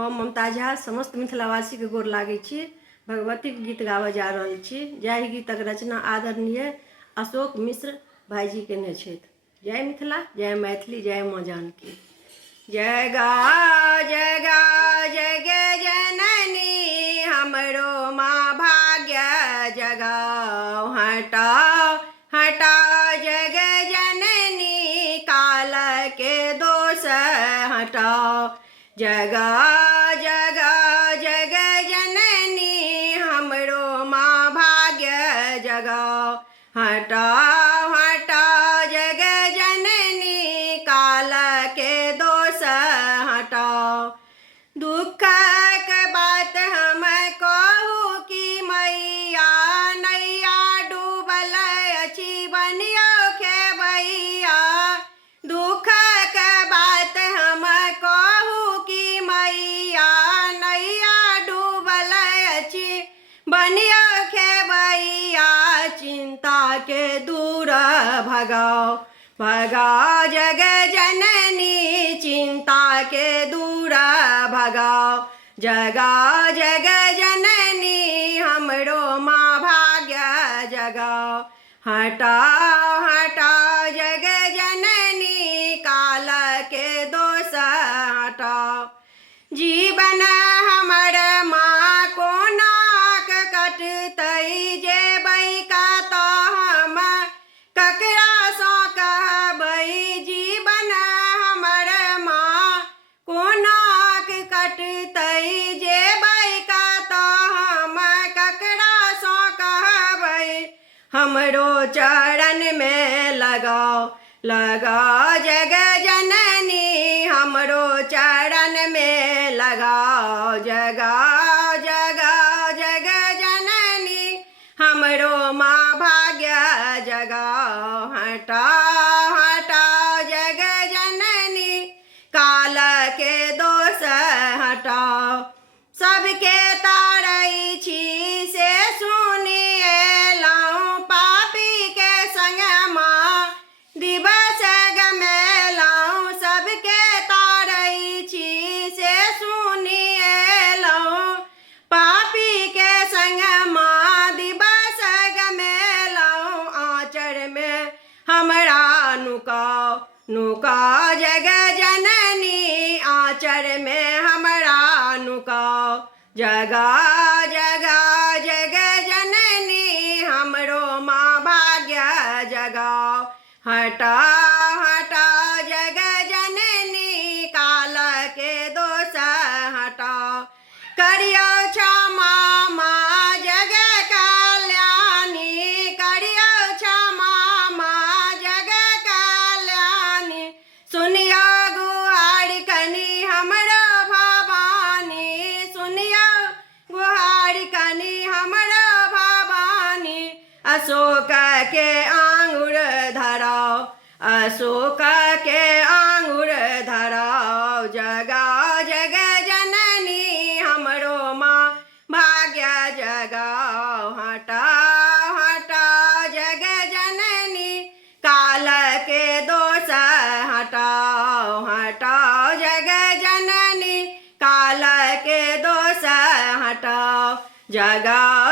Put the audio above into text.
हम ममता झा समस्त मिथिलावासी के गोर लागै छी। भगवती के गीत गाबऽ जा रहल छी। जाहि गीतक रचना आदरणीय अशोक मिश्र भाईजी केने छथि। जय मिथिला, जय मैथिली, जय माँ जानकी। जय गा जय गा जय गे जननी हमरो माँ भाग्य जगाओ। हटाओ हटाओ जय गे जननी काल के दोष हटाओ। जगा जगा जग जननी हमरो माँ भाग्य जगाओ। हटाओ हटाओ जग जननी काल के दोष हटाओ। दुख के बात हम कहू कि मैया नैया डूबल अछि बनियो खेबैया। दुख के बात हम कहू कि मैया नैया डूबल अछि बनियो खेबैया। चिंता के दूर भगाओ भगाओ जग जननी चिंता के दूर भगाओ। जगाओ जग जननी हमरो माँ भाग्य जगाओ। हटाओ हटाओ जग जननी काल के दोष हटाओ। जीवन हमर माँ कोनाक कटतै जेबै कतऽ हम ककरा सँ कहबै। जीवन हमर माँ कोनाक कटतै जेबै कतऽ हम ककरा सँ कहबै। हमरो चरण में लगाओ लगाओ जग जननी हमरो चरण में लगाओ। जगाओ जगाओ जग जननी हमरो माँ भाग्य जगाओ। हटाओ हटाओ जग जननी काल के दोष हटाओ। सबके तारै छी से सुनिएलहुँ पापी के संग माँ दिवस गमेलहुँ। सबके तारै छी से सुनिएलहुँ पापी के संग माँ दिवस गमेलहुँ। आँचर में हमरा नुकाओ नुकाओ जग जननी आँचर में हमरा नुकाओ। जगा जगा जग जननी हमरो माँ भाग्य जगाओ। हटाओ हटाओ जग जननी काल के दोष हटाओ। करियो क्षमा माँ जग कल्याणी करियो क्षमा माँ जग कल्याणी। सुनियो गुहार कनी हमरो भवानी सुनियो गुहार कनी हमरो भवानी। अशोक के आंगुर धराओ अशोक के आंगुर धराओ। जगाओ जग जननी हमरो माँ भाग्य जगाओ। हटाओ हटाओ जग जननी काल के दोष हटाओ। हटाओ जग जननी काल के दोष हटाओ। जगाओ